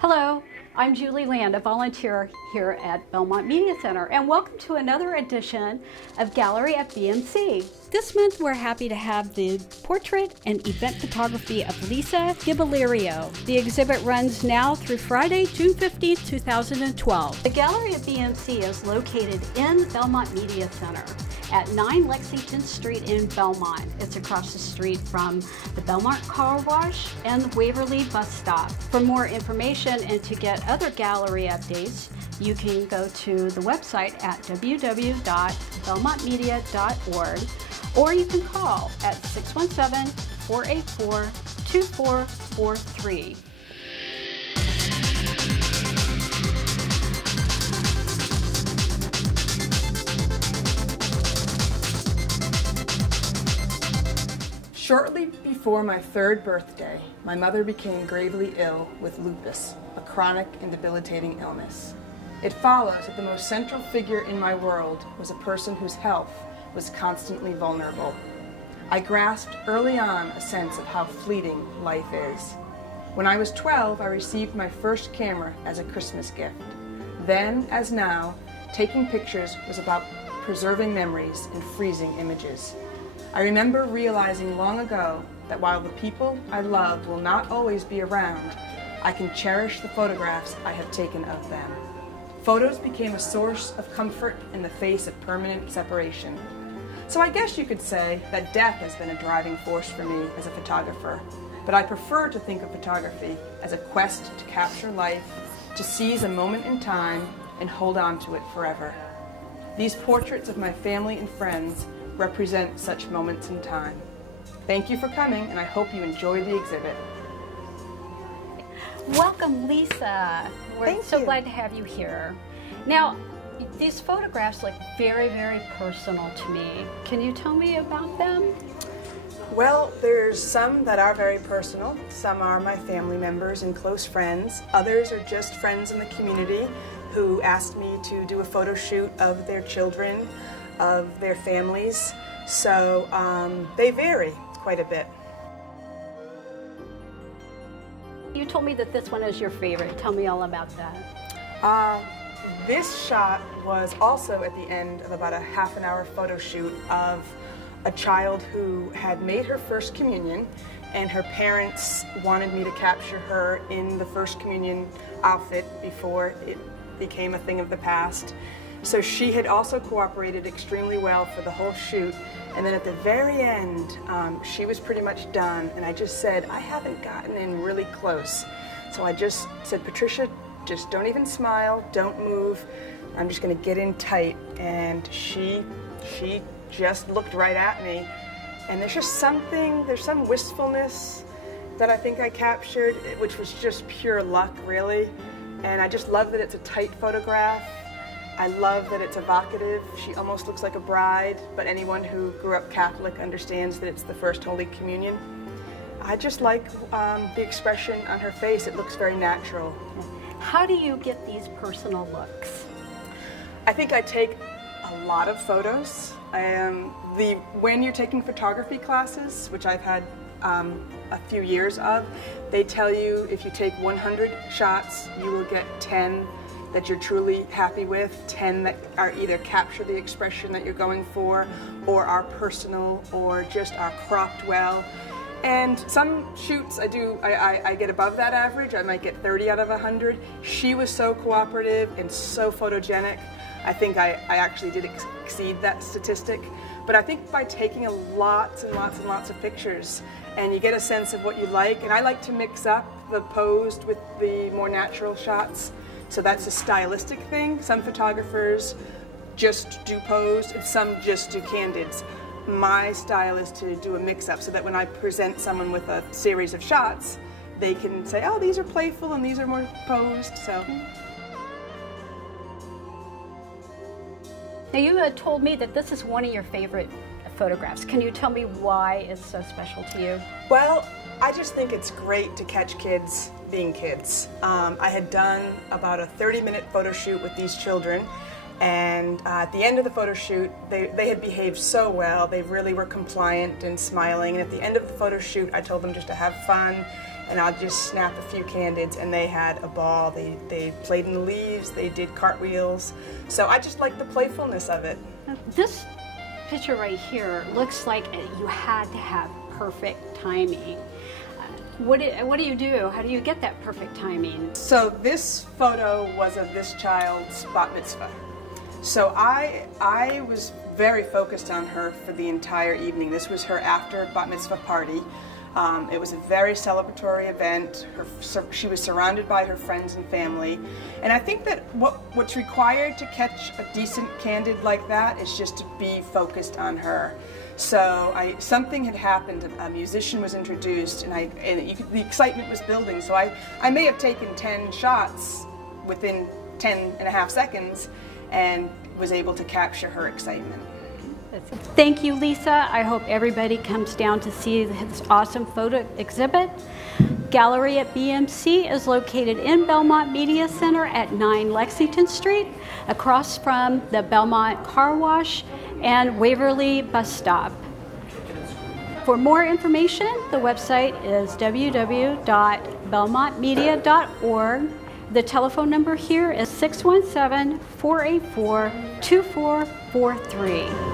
Hello, I'm Julie Land, a volunteer here at Belmont Media Center, and welcome to another edition of Gallery at BMC. This month we're happy to have the portrait and event photography of Lisa Gibalerio. The exhibit runs now through Friday, June 15, 2012. The Gallery at BMC is located in Belmont Media Center at 9 Lexington Street in Belmont. It's across the street from the Belmont Car Wash and the Waverly Bus Stop. For more information and to get other gallery updates, you can go to the website at www.belmontmedia.org, or you can call at 617-484-2443. Shortly before my third birthday, my mother became gravely ill with lupus, a chronic and debilitating illness. It follows that the most central figure in my world was a person whose health was constantly vulnerable. I grasped early on a sense of how fleeting life is. When I was 12, I received my first camera as a Christmas gift. Then, as now, taking pictures was about preserving memories and freezing images. I remember realizing long ago that while the people I love will not always be around, I can cherish the photographs I have taken of them. Photos became a source of comfort in the face of permanent separation. So I guess you could say that death has been a driving force for me as a photographer, but I prefer to think of photography as a quest to capture life, to seize a moment in time and hold on to it forever. These portraits of my family and friends represent such moments in time. Thank you for coming, and I hope you enjoy the exhibit. Welcome, Lisa. We're so glad to have you here. Now, these photographs look very, very personal to me. Can you tell me about them? Well, there's some that are very personal. Some are my family members and close friends. Others are just friends in the community who asked me to do a photo shoot of their children, of their families, so they vary quite a bit. You told me that this one is your favorite. Tell me all about that. This shot was also at the end of about a half-an-hour photo shoot of a child who had made her first communion, and her parents wanted me to capture her in the first communion outfit before it became a thing of the past. So she had also cooperated extremely well for the whole shoot, and then at the very end, she was pretty much done, and I just said, I haven't gotten in really close. So I just said, Patricia, just don't even smile, don't move, I'm just gonna get in tight, and she just looked right at me, and there's just something, there's some wistfulness that I think I captured, which was just pure luck, really, and I just love that it's a tight photograph. I love that it's evocative. She almost looks like a bride, but anyone who grew up Catholic understands that it's the first Holy Communion. I just like the expression on her face. It looks very natural. How do you get these personal looks? I think I take a lot of photos. When you're taking photography classes, which I've had a few years of, they tell you if you take 100 shots, you will get 10 that you're truly happy with, 10 that are either capture the expression that you're going for, or are personal, or just are cropped well. And some shoots I get above that average. I might get 30 out of 100. She was so cooperative and so photogenic. I think I actually did exceed that statistic. But I think by taking lots and lots and lots of pictures, and you get a sense of what you like, and I like to mix up the posed with the more natural shots. So that's a stylistic thing. Some photographers just do posed, and some just do candids. My style is to do a mix-up so that when I present someone with a series of shots, they can say, oh, these are playful and these are more posed. So. Now, you had told me that this is one of your favorite photographs. Can you tell me why it's so special to you? Well, I just think it's great to catch kids being kids. I had done about a 30-minute photo shoot with these children, and at the end of the photo shoot, they had behaved so well. They really were compliant and smiling, and at the end of the photo shoot, I told them just to have fun and I'll just snap a few candids, and they had a ball. They played in the leaves, they did cartwheels. So I just like the playfulness of it. This picture right here looks like you had to have perfect timing. What do you do? How do you get that perfect timing? So this photo was of this child's bat mitzvah. So I was very focused on her for the entire evening. This was her after bat mitzvah party. It was a very celebratory event. She was surrounded by her friends and family. And I think that what's required to catch a decent candid like that is just to be focused on her. So something had happened, a musician was introduced, and the excitement was building. So I may have taken 10 shots within 10.5 seconds and was able to capture her excitement. Thank you, Lisa. I hope everybody comes down to see this awesome photo exhibit. Gallery at BMC is located in Belmont Media Center at 9 Lexington Street, across from the Belmont Car Wash and Waverly Bus Stop. For more information, the website is www.belmontmedia.org. The telephone number here is 617-484-2443.